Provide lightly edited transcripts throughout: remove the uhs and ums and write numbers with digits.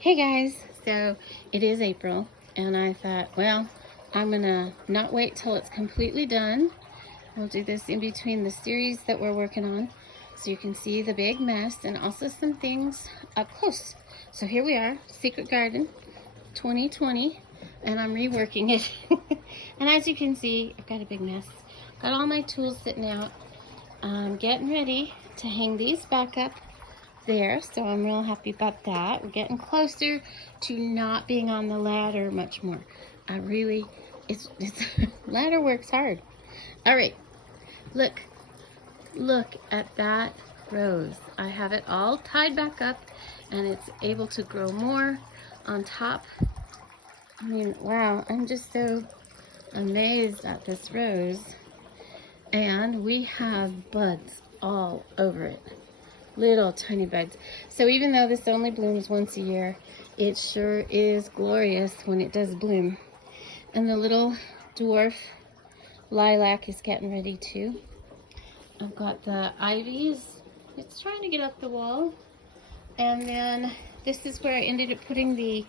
Hey guys, so it is April and I thought, well, I'm gonna not wait till it's completely done. We'll do this in between the series that we're working on so you can see the big mess and also some things up close. So here we are, Secret Garden 2020, and I'm reworking it. And as you can see, I've got a big mess. Got all my tools sitting out. I'm getting ready to hang these back up there, so I'm real happy about that. We're getting closer to not being on the ladder much more. It's ladder works hard. All right, look at that rose. I have it all tied back up and it's able to grow more on top. I mean, wow, I'm just so amazed at this rose. And we have buds all over it. Little tiny buds. So even though this only blooms once a year, it sure is glorious when it does bloom. And the little dwarf lilac is getting ready too. I've got the ivies. It's trying to get up the wall. And then this is where I ended up putting the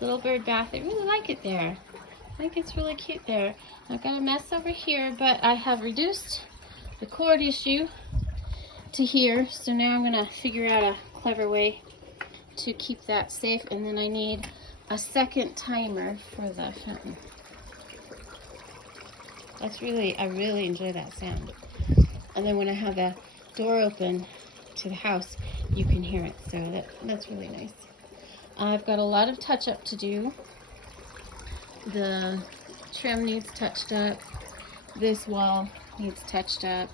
little bird bath. I really like it there. I think it's really cute there. I've got a mess over here, but I have reduced the cord issue to here. So now I'm gonna figure out a clever way to keep that safe. And then I need a second timer for the fountain. I really enjoy that sound. And then when I have the door open to the house, you can hear it. So that's really nice. I've got a lot of touch up to do. The trim needs touched up. This wall needs touched up.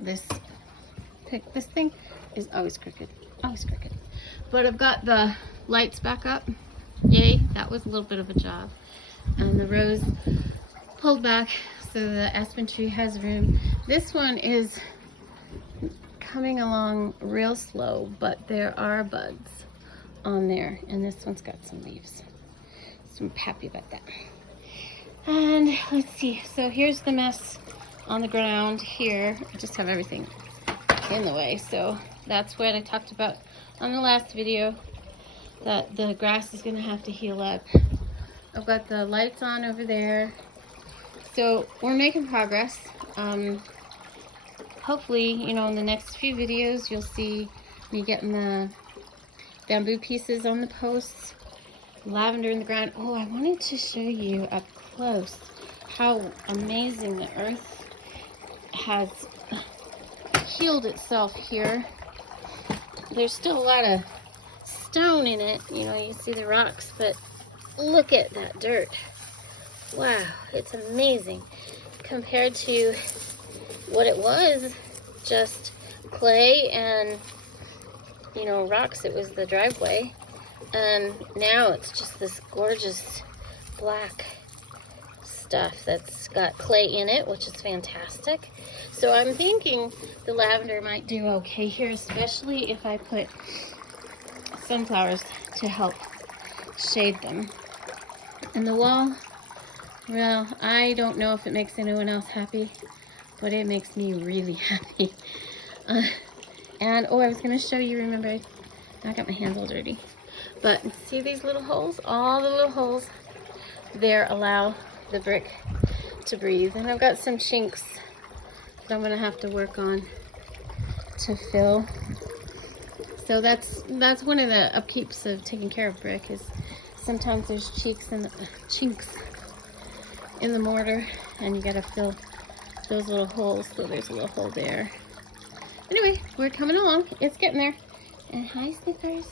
This thing is always crooked. But I've got the lights back up. Yay, that was a little bit of a job. And the rose pulled back so the aspen tree has room. This one is coming along real slow, but there are buds on there, and this one's got some leaves. So I'm happy about that. And let's see, so here's the mess on the ground here. I just have everything in the way. So that's what I talked about on the last video, that the grass is gonna have to heal up. I've got the lights on over there. So we're making progress. Hopefully, in the next few videos, you'll see me getting the bamboo pieces on the posts, lavender in the ground. Oh, I wanted to show you up close how amazing the earth has healed itself here. There's still a lot of stone in it, you see the rocks, but look at that dirt. Wow, it's amazing compared to what it was, just clay and rocks. It was the driveway, and now it's just this gorgeous black stuff that's got clay in it, which is fantastic. So I'm thinking the lavender might do okay here, especially if I put sunflowers to help shade them. And the wall, well, I don't know if it makes anyone else happy, but it makes me really happy. And I was going to show you, remember, I got my hands all dirty. But see these little holes? All the little holes there allow the brick to breathe. And I've got some chinks that I'm going to have to work on to fill. So that's one of the upkeeps of taking care of brick, is sometimes there's chinks in the mortar, and you got to fill those little holes. So there's a little hole there. Anyway, we're coming along. It's getting there. And hi, Snickers.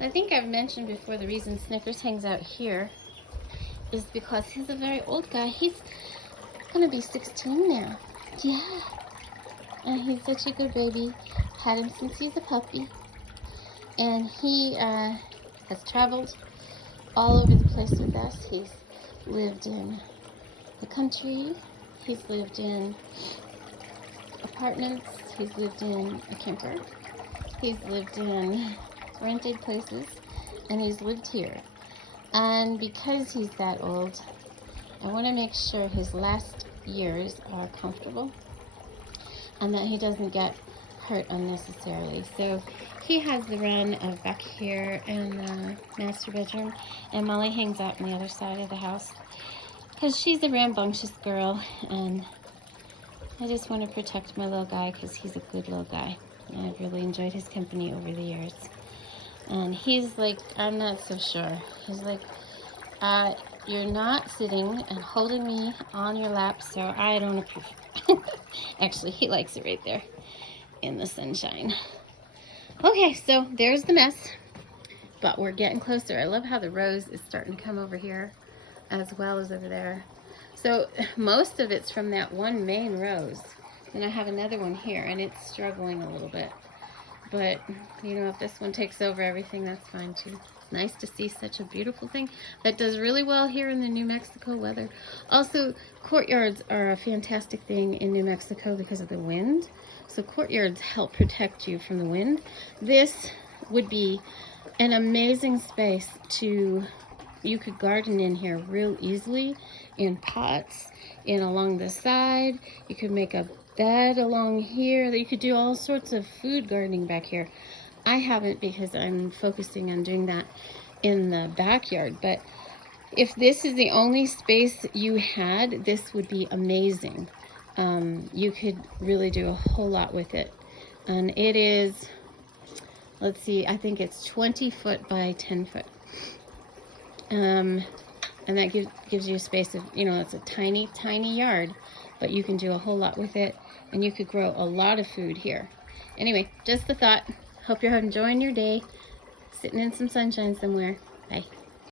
I think I've mentioned before the reason Snickers hangs out here is because he's a very old guy. He's gonna be 16 now. Yeah. And he's such a good baby. Had him since he's a puppy. And he has traveled all over the place with us. He's lived in the country. He's lived in apartments. He's lived in a camper. He's lived in rented places. And he's lived here. And because he's that old, I want to make sure his last years are comfortable and that he doesn't get hurt unnecessarily. So he has the run of back here in the master bedroom, and Molly hangs out on the other side of the house because she's a rambunctious girl, and I just want to protect my little guy because he's a good little guy. I've really enjoyed his company over the years. And he's like, I'm not so sure. He's like, you're not sitting and holding me on your lap, so I don't approve. Actually, he likes it right there in the sunshine. Okay, so there's the mess, but we're getting closer. I love how the rose is starting to come over here as well as over there. So most of it's from that one main rose. Then I have another one here, and it's struggling a little bit. But, you know, if this one takes over everything, that's fine too. Nice to see such a beautiful thing that does really well here in the New Mexico weather. Also, courtyards are a fantastic thing in New Mexico because of the wind. So courtyards help protect you from the wind. This would be an amazing space to, you could garden in here real easily in pots and along the side. You could make a bed along here. You could do all sorts of food gardening back here. I haven't because I'm focusing on doing that in the backyard, but if this is the only space you had, this would be amazing. You could really do a whole lot with it. And it is, let's see, I think it's 20 foot by 10 foot. And that gives you a space of, you know, it's a tiny, tiny yard, but you can do a whole lot with it, and you could grow a lot of food here. Anyway, just a thought. Hope you're enjoying your day, sitting in some sunshine somewhere. Bye.